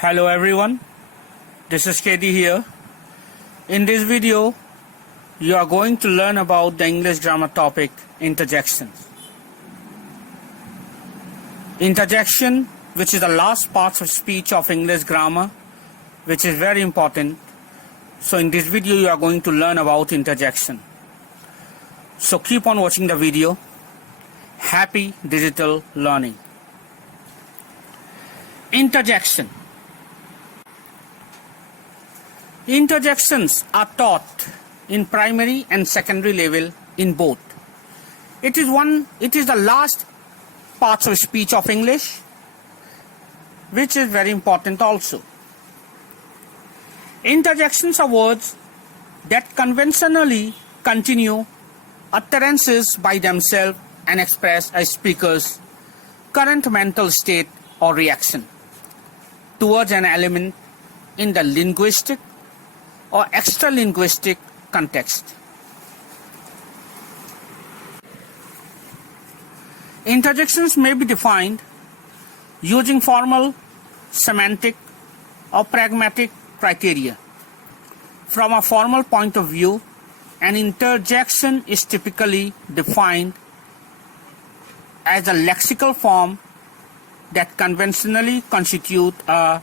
Hello everyone, this is KD here. In this video, you are going to learn about the English grammar topic, interjections. Interjection, which is the last parts of speech of English grammar, which is very important. So in this video, you are going to learn about interjection. So keep on watching the video. Happy digital learning. Interjection. Interjections are taught in primary and secondary level in both. It is the last parts of speech of English, which is very important also. Interjections are words that conventionally continue utterances by themselves and express a speaker's current mental state or reaction towards an element in the linguistic or extra-linguistic context. Interjections may be defined using formal, semantic, or pragmatic criteria. From a formal point of view, an interjection is typically defined as a lexical form that conventionally constitutes a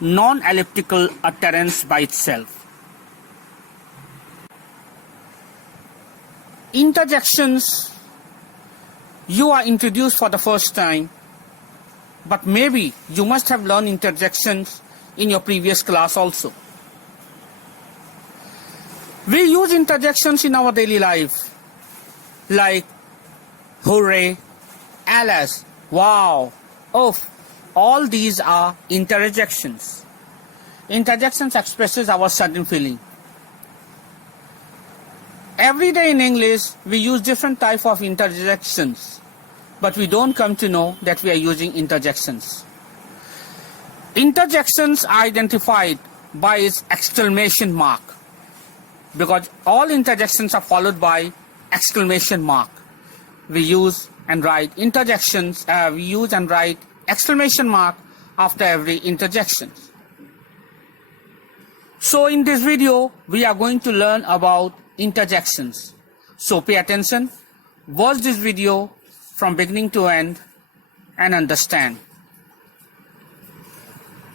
non-elliptical utterance by itself. Interjections, you are introduced for the first time, but maybe you must have learned interjections in your previous class also. We use interjections in our daily life, like hooray, alas, wow, oof. All these are interjections. Interjections expresses our sudden feeling. Every day in English, we use different type of interjections, but we don't come to know that we are using interjections. Interjections are identified by its exclamation mark, because all interjections are followed by exclamation mark. We use and write interjections, we use and write exclamation mark after every interjection. So in this video, we are going to learn about interjections. So pay attention, watch this video from beginning to end and understand.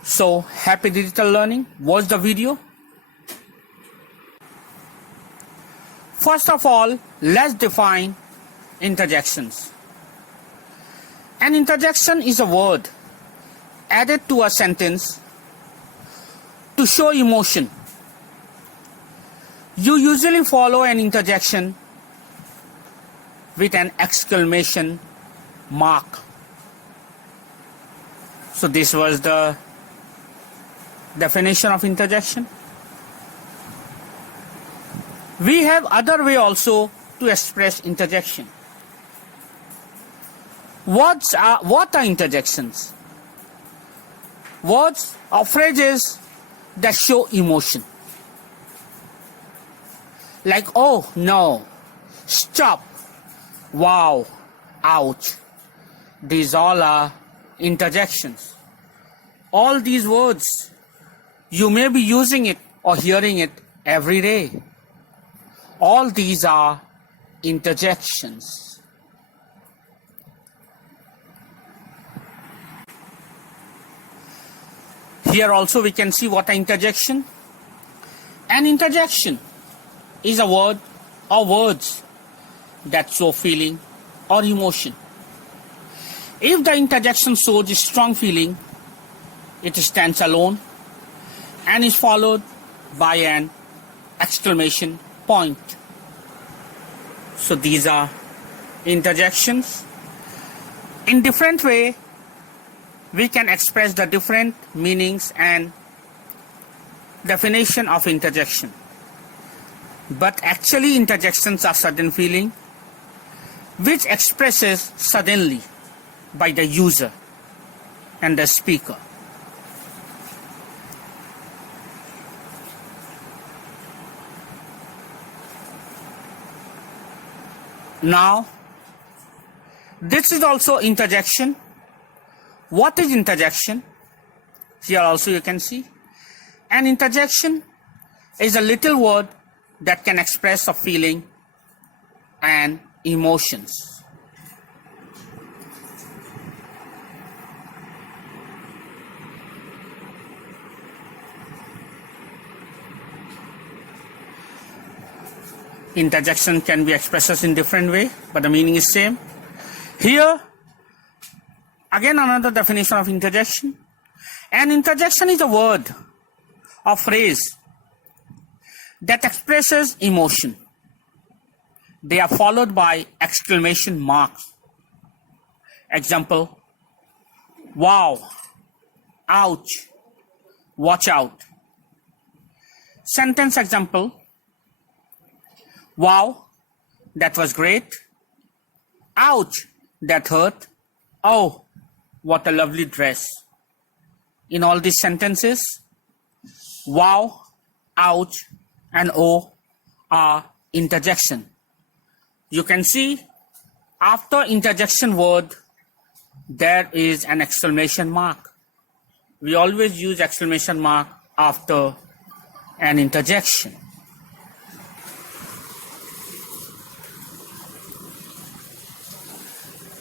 So happy digital learning, watch the video. First of all, let's define interjections. An interjection is a word added to a sentence to show emotion. You usually follow an interjection with an exclamation mark. So this was the definition of interjection. We have other way also to express interjection. What are interjections? Words or phrases that show emotion. Like, oh no, stop, wow, ouch. These all are interjections. All these words, you may be using it or hearing it every day. All these are interjections. Here also we can see what an interjection. An interjection is a word or words that show feeling or emotion. If the interjection shows a strong feeling, it stands alone and is followed by an exclamation point. So these are interjections. In different way, we can express the different meanings and definition of interjection. But actually interjections are sudden feeling which expresses suddenly by the user and the speaker. Now, this is also interjection. What is interjection? Here also you can see. An interjection is a little word that can express a feeling and emotions. Interjection can be expressed in different way, but the meaning is same. Here, again another definition of interjection. An interjection is a word or phrase that expresses emotion. They are followed by exclamation marks. Example, wow, ouch, watch out. Sentence example, wow, that was great. Ouch, that hurt. Oh, what a lovely dress. In all these sentences, wow, ouch, and oh are interjection. You can see after interjection word, there is an exclamation mark. We always use exclamation mark after an interjection.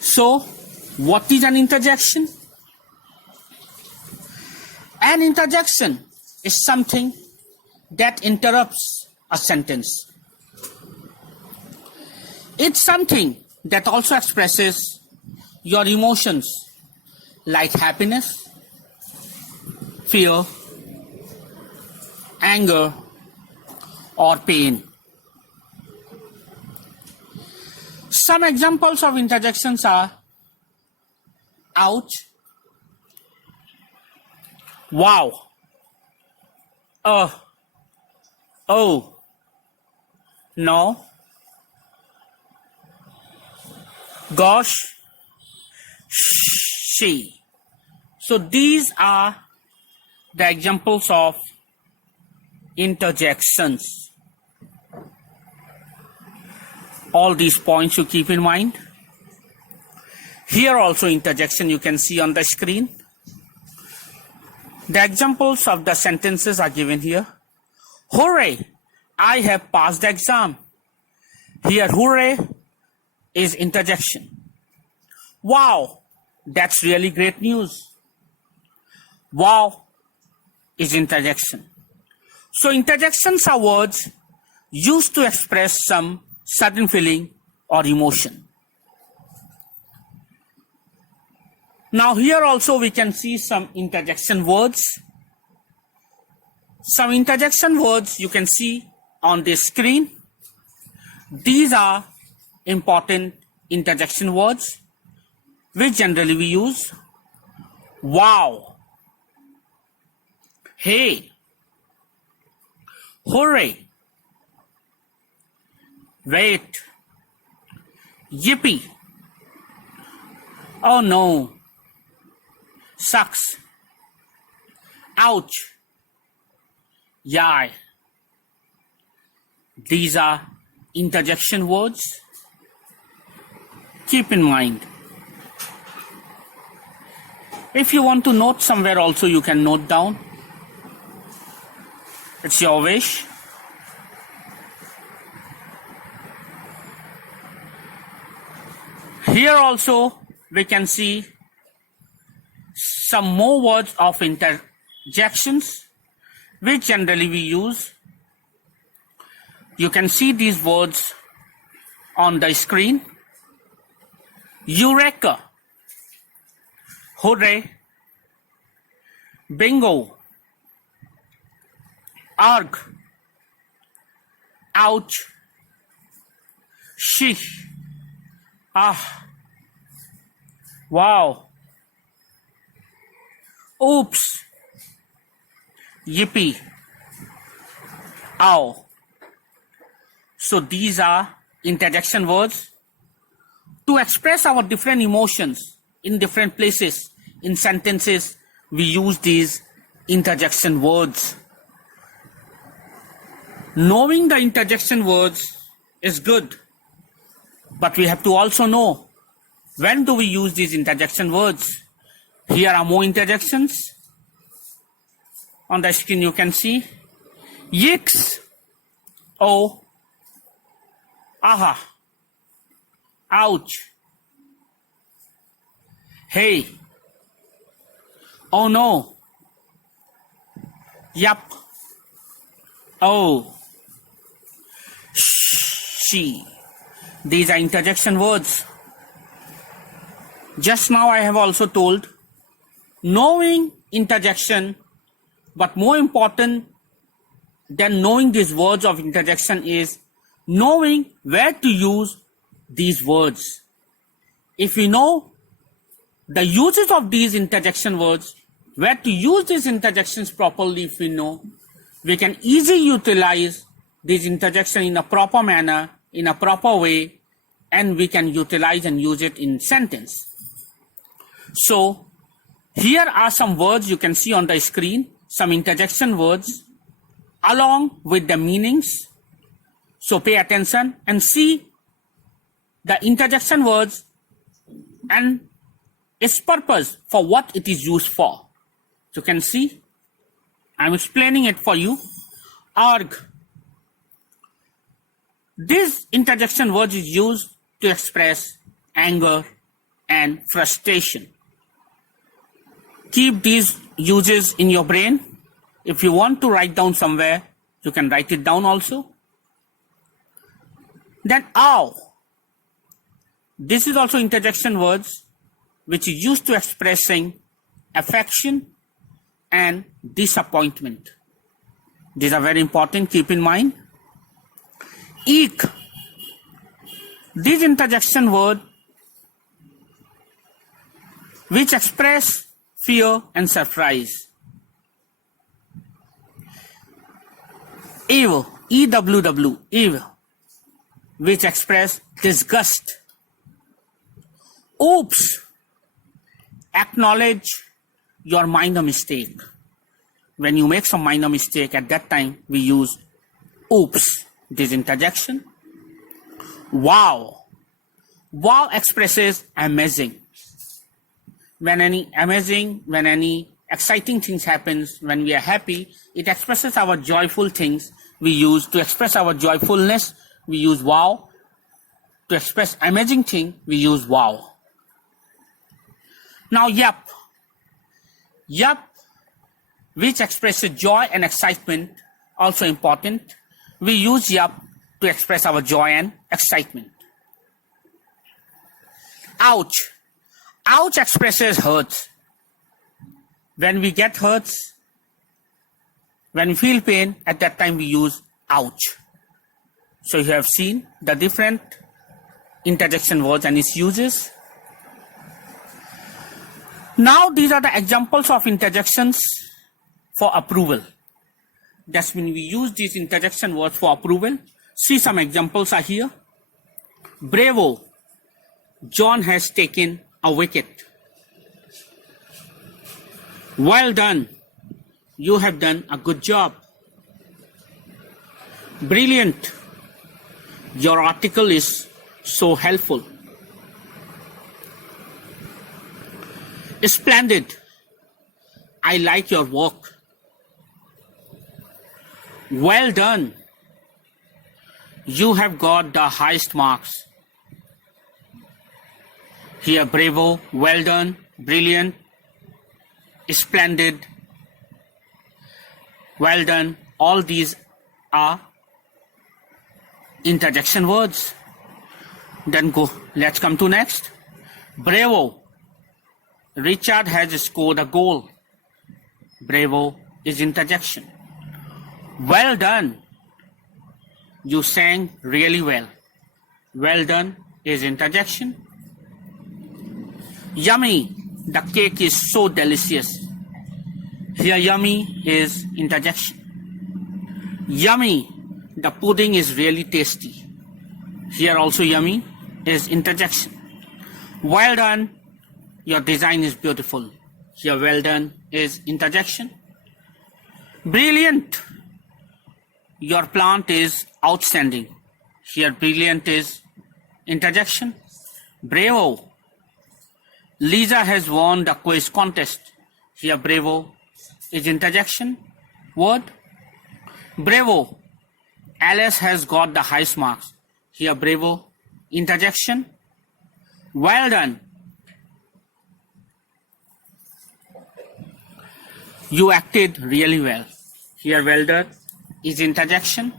So, what is an interjection? An interjection is something that interrupts a sentence. It's something that also expresses your emotions like happiness, fear, anger, or pain. Some examples of interjections are ouch, wow, oh, no, gosh, she. So these are the examples of interjections. All these points you keep in mind. Here also interjection you can see on the screen. The examples of the sentences are given here. Hooray! I have passed the exam. Here hooray is interjection. Wow! That's really great news. Wow is interjection. So interjections are words used to express some sudden feeling or emotion. Now here also we can see some interjection words. Some interjection words you can see on the screen. These are important interjection words which generally we use. Wow, hey, hooray, wait, yippee, oh no, sucks, ouch, yai. These are interjection words. Keep in mind. If you want to note somewhere also, you can note down. It's your wish. Here also we can see some more words of interjections which generally we use. You can see these words on the screen. Eureka, hooray, bingo, arg, ouch, sheesh, ah, wow, oops, yippee, ow. So these are interjection words to express our different emotions in different places. In sentences, we use these interjection words. Knowing the interjection words is good, but we have to also know when do we use these interjection words. Here are more interjections. On the screen you can see. Yikes. Oh. Aha. Ouch. Hey. Oh no. Yup. Oh. She. These are interjection words. Just now I have also told, knowing interjection, but more important than knowing these words of interjection is knowing where to use these words. If we know the uses of these interjection words, where to use these interjections properly, if we know, we can easily utilize these interjections in a proper manner, in a proper way, and we can utilize and use it in sentence. So here are some words you can see on the screen, some interjection words along with the meanings. So pay attention and see the interjection words and its purpose, for what it is used for. You can see, I'm explaining it for you. Arg. This interjection word is used to express anger and frustration. Keep these uses in your brain. If you want to write down somewhere, you can write it down also. Then ow. This is also interjection words which is used to expressing affection and disappointment. These are very important, keep in mind. Eek. This interjection word which express fear and surprise. Ew, EWW, ew, which express disgust. Oops, acknowledge your minor mistake. When you make some minor mistake, at that time we use oops, this interjection. Wow, wow expresses amazing. When any exciting things happens, when we are happy, it expresses our joyful things. We use to express our joyfulness, we use wow. To express amazing thing, we use wow. Now yup. Yup, which expresses joy and excitement, also important. We use yup to express our joy and excitement. Ouch. Ouch expresses hurt. When we get hurts, when we feel pain, at that time we use ouch. So you have seen the different interjection words and its uses. Now these are the examples of interjections for approval. That's when we use these interjection words for approval. See, some examples are here. Bravo, John has taken a wicket. Well done, you have done a good job. Brilliant, your article is so helpful. Splendid, I like your work. Well done, you have got the highest marks. Here, bravo, well done, brilliant, splendid, well done, all these are interjection words. Then let's come to next. Bravo, Richard has scored a goal. Bravo is interjection. Well done, you sang really well. Well done is interjection. Yummy, the cake is so delicious. Here yummy is interjection. Yummy, the pudding is really tasty. Here also yummy is interjection. Well done, your design is beautiful. Here well done is interjection. Brilliant, your plant is outstanding. Here brilliant is interjection. Bravo, Lisa has won the quiz contest. Here bravo is interjection word. Bravo. Alice has got the highest marks. Here bravo interjection. Well done. You acted really well. Here well done is interjection.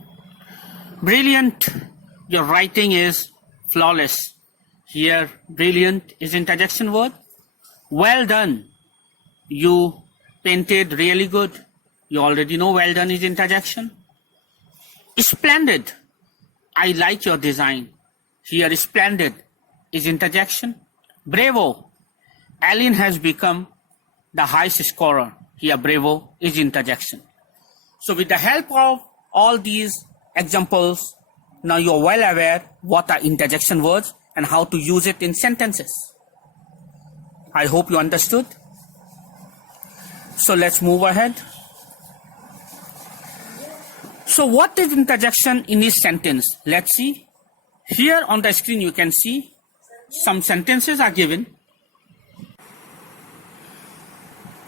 Brilliant. Your writing is flawless. Here brilliant is interjection word. Well done. You painted really good. You already know well done is interjection. Splendid. I like your design. Here splendid is interjection. Bravo. Aline has become the highest scorer. Here bravo is interjection. So with the help of all these examples, now you are well aware what are interjection words and how to use it in sentences. I hope you understood. So let's move ahead. So what is interjection in this sentence? Let's see. Here on the screen you can see some sentences are given.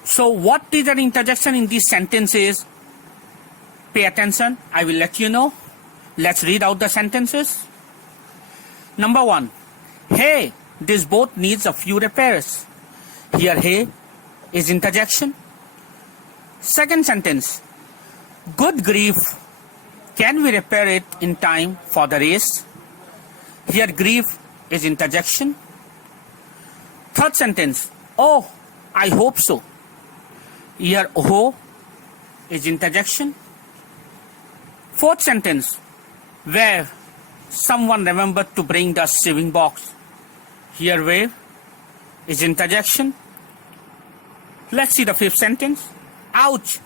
So what is an interjection in these sentences? Pay attention, I will let you know. Let's read out the sentences. Number 1. Hey, this boat needs a few repairs. Here hey is interjection. Second sentence. Good grief, can we repair it in time for the race? Here grief is interjection. Third sentence. Oh, I hope so. Here oh is interjection. Fourth sentence. Where someone remembered to bring the shaving box. Here where is interjection. Let's see the fifth sentence. Ouch,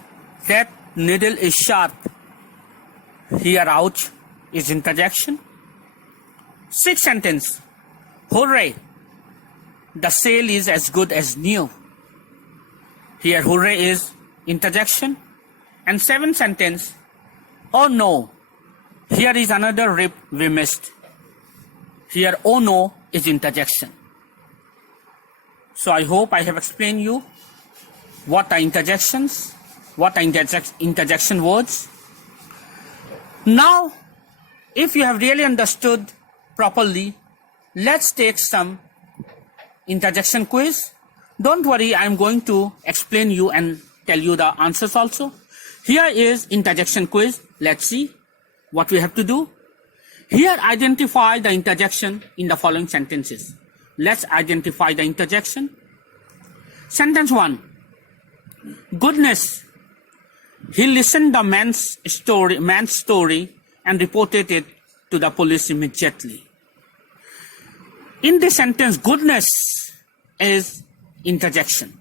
that needle is sharp. Here ouch is interjection. Sixth sentence. Hooray, the sale is as good as new. Here hooray is interjection. And seventh sentence. Oh no, here is another rip we missed. Here oh no is interjection. So I hope I have explained you what are interjections, what are interjection words. Now, if you have really understood properly, let's take some interjection quiz. Don't worry, I am going to explain you and tell you the answers also. Here is interjection quiz. Let's see what we have to do. Here identify the interjection in the following sentences. Let's identify the interjection. Sentence 1. Goodness, he listened the man's story and reported it to the police immediately. In this sentence, goodness is interjection.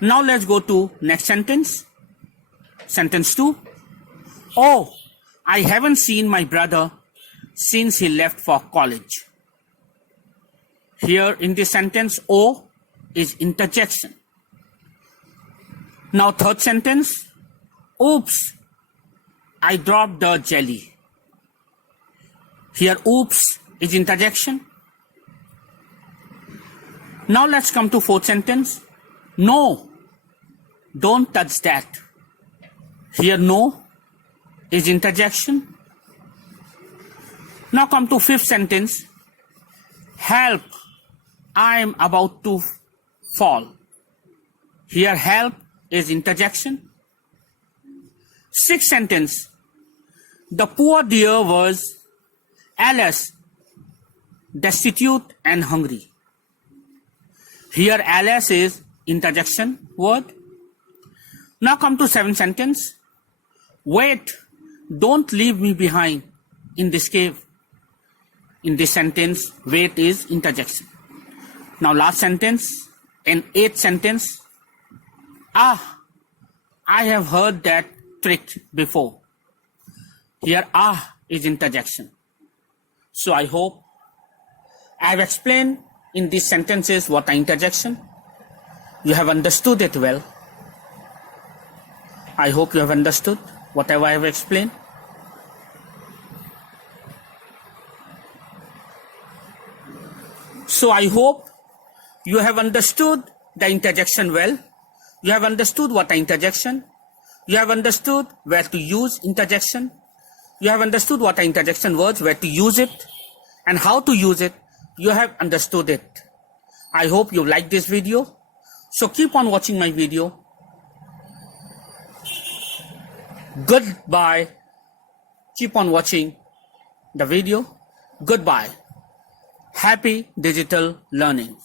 Now let's go to next sentence. Sentence 2. Oh, I haven't seen my brother since he left for college. Here in this sentence, oh is interjection. Now third sentence. Oops, I dropped the jelly. Here oops is interjection. Now let's come to fourth sentence. No, don't touch that. Here no is interjection. Now come to fifth sentence. Help, I am about to fall. Here help is interjection. Sixth sentence. The poor dear was Alice, destitute and hungry. Here Alice is interjection word. Now come to seventh sentence. Wait, don't leave me behind in this cave. In this sentence, wait is interjection. Now last sentence, in eighth sentence. Ah, I have heard that trick before. Here ah is interjection. So I hope I have explained in these sentences what are interjection. You have understood it well. I hope you have understood whatever I have explained. So I hope You have understood the interjection well. You have understood what an interjection. You have understood where to use interjection. You have understood what an interjection words, where to use it, and how to use it. You have understood it. I hope you like this video. So keep on watching my video. Goodbye. Keep on watching the video. Goodbye. Happy digital learning.